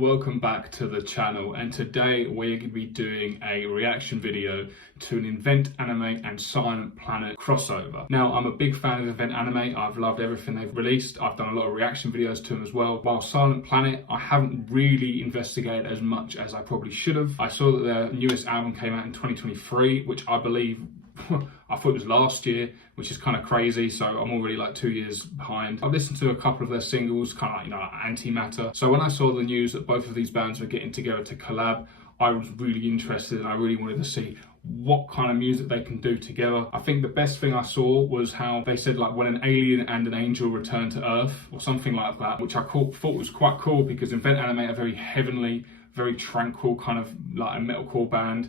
and welcome back to the channel, and today we're going to be doing a reaction video to an Invent Animate and Silent Planet crossover. Now, I'm a big fan of Invent Animate. I've loved everything they've released. I've done a lot of reaction videos to them as well. While Silent Planet, I haven't really investigated as much as I probably should have. I saw that their newest album came out in 2023, which I believe I thought it was last year, which is kind of crazy, so I'm already like 2 years behind. I've listened to a couple of their singles, kind of like, like Antimatter. So when I saw the news that both of these bands were getting together to collab, I was really interested and I really wanted to see what kind of music they can do together. I think the best thing I saw was how they said like when an alien and an angel return to Earth or something like that, which I thought was quite cool because Invent Animate are very heavenly, very tranquil kind of like a metalcore band,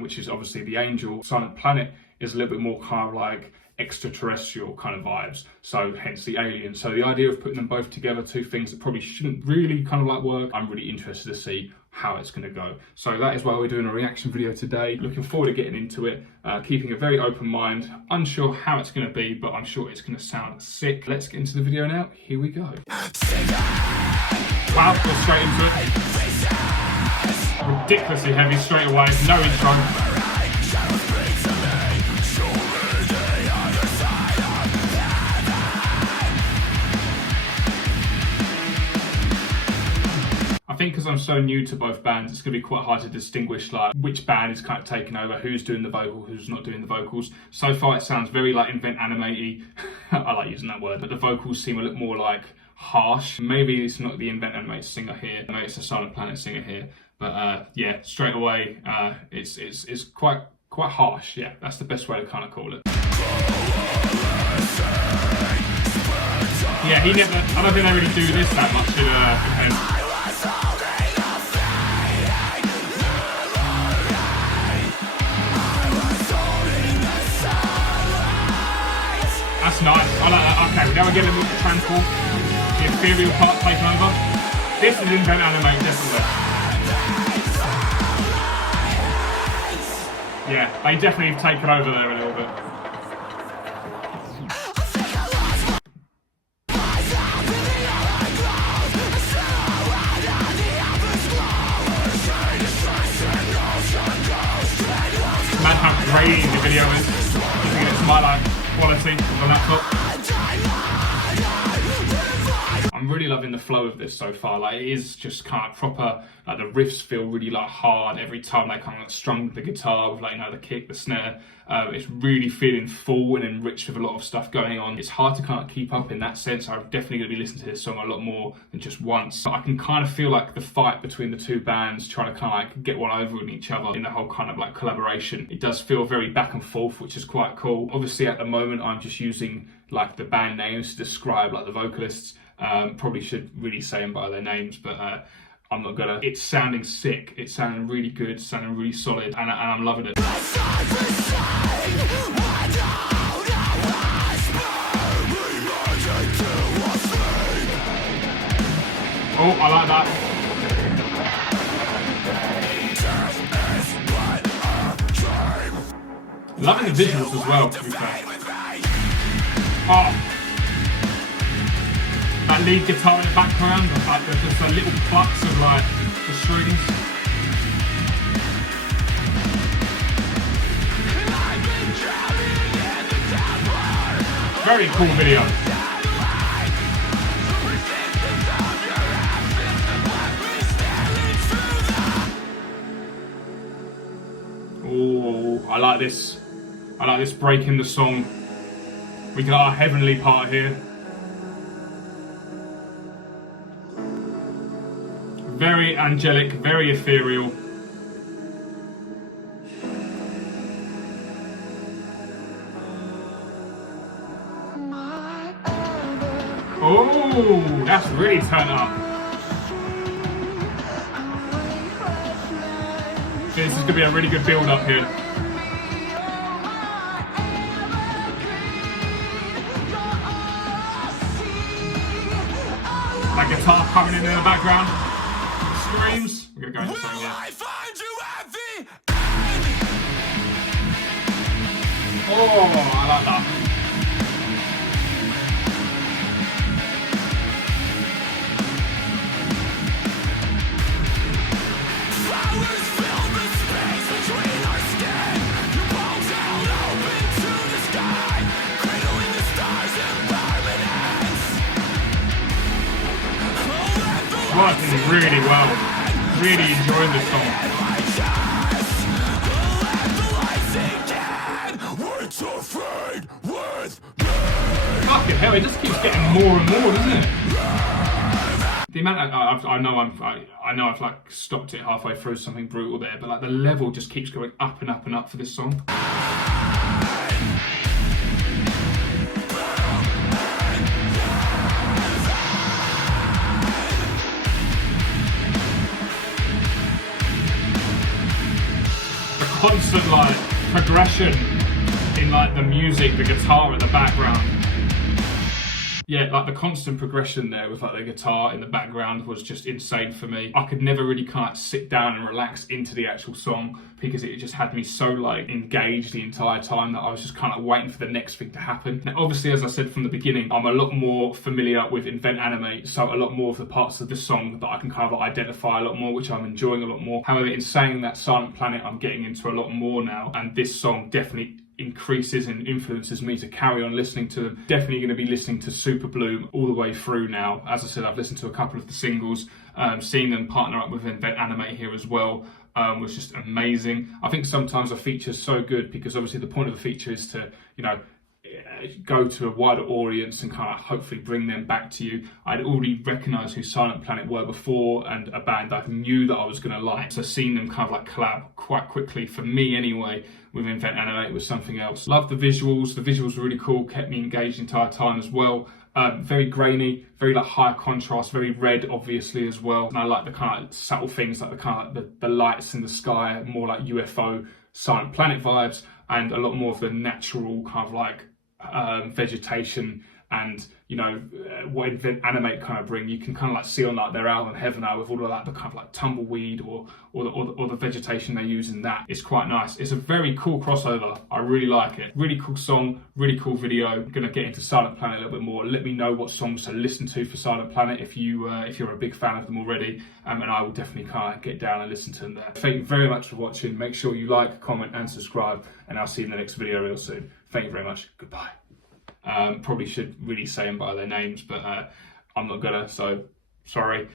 which is obviously the Angel. Silent Planet is a little bit more kind of like extraterrestrial kind of vibes, so hence the alien. So the idea of putting them both together, two things that probably shouldn't really kind of like work, I'm really interested to see how it's going to go. So that is why we're doing a reaction video today. Looking forward to getting into it, keeping a very open mind, unsure how it's going to be, but I'm sure it's going to sound sick. Let's get into the video now. Here we go. Wow, we're straight into it. Ridiculously heavy straight away, no intro. I think because I'm so new to both bands, it's going to be quite hard to distinguish like which band is kind of taking over, who's doing the vocal, who's not doing the vocals. So far it sounds very like Invent Animate-y. I like using that word, but the vocals seem a little more like harsh. Maybe it's not the Invent Animate singer here, maybe it's a Silent Planet singer here. But yeah, straight away, it's quite harsh. Yeah, that's the best way to kind of call it. Yeah, I don't think they really do this that much in Invent. That's nice. I like that. Okay, now we're getting a little tranquil. The ethereal part taken over. This is Invent Animate, definitely. Yeah, they definitely have taken over there a little bit. Man, how grainy the video is. Looking at my like quality on the laptop. I'm really loving the flow of this so far. Like, it is just kind of proper, like the riffs feel really like hard every time they kind of like strum the guitar with like, you know, the kick, the snare. It's really feeling full and enriched with a lot of stuff going on. It's hard to kind of keep up in that sense. I'm definitely going to be listening to this song a lot more than just once. But I can kind of feel like the fight between the two bands trying to kind of like get one over on each other in the whole kind of like collaboration. It does feel very back and forth, which is quite cool. Obviously at the moment I'm just using like the band names to describe like the vocalists. Probably should really say them by their names, but I'm not gonna. It's sounding sick, it's sounding really good, sounding really solid, and I'm loving it. Oh, I like that. Loving the visuals as well, to be fair. Oh. That lead guitar in the background, like there's just a little plucks of like the strings. Very cool video. Oh, I like this. I like this break in the song. We got our heavenly part here. Very angelic, very ethereal. Oh, that's really turned up. This is going to be a really good build up here. That guitar coming in the background. Screams. We're gonna go into something here. Oh, I like that. really well. Really enjoying this song. Fucking hell, it just keeps getting more and more, doesn't it? The amount I know I've like stopped it halfway through something brutal there, but like the level just keeps going up and up and up for this song. The constant like progression in like the music, the guitar in the background. Yeah, like the constant progression there with like the guitar in the background was just insane for me. I could never really kind of sit down and relax into the actual song because it just had me so like engaged the entire time that I was just kind of waiting for the next thing to happen. Now obviously, as I said from the beginning, I'm a lot more familiar with Invent Animate, so a lot more of the parts of the song that I can kind of like identify a lot more, which I'm enjoying a lot more. However, in saying that, Silent Planet I'm getting into a lot more now, and this song definitely increases and influences me to carry on listening to them. Definitely going to be listening to Super Bloom all the way through now. As I said, I've listened to a couple of the singles. Seeing them partner up with Invent Animate here as well was just amazing. I think sometimes a feature is so good because obviously the point of the feature is to, you know, go to a wider audience and kind of hopefully bring them back to you. I'd already recognised who Silent Planet were before, and a band I knew that I was going to like. So seeing them kind of like collab quite quickly, for me anyway, with Invent Animate was something else. Love the visuals. The visuals were really cool, kept me engaged the entire time as well. Very grainy, very like high contrast, very red obviously as well. And I like the kind of subtle things like the kind of like the lights in the sky, more like UFO Silent Planet vibes, and a lot more of the natural kind of like vegetation and, you know, what Invent Animate kind of bring. You can kind of like see on like their album Heaven Hour with all of that, the kind of like tumbleweed or the vegetation they use in that. It's quite nice. It's a very cool crossover. I really like it. Really cool song, really cool video. I'm gonna get into Silent Planet a little bit more. Let me know what songs to listen to for Silent Planet if you're a big fan of them already, and I will definitely kind of get down and listen to them there. Thank you very much for watching. Make sure you like, comment and subscribe, and I'll see you in the next video real soon. Thank you very much. Goodbye. Probably should really say them by their names, but I'm not gonna, so sorry.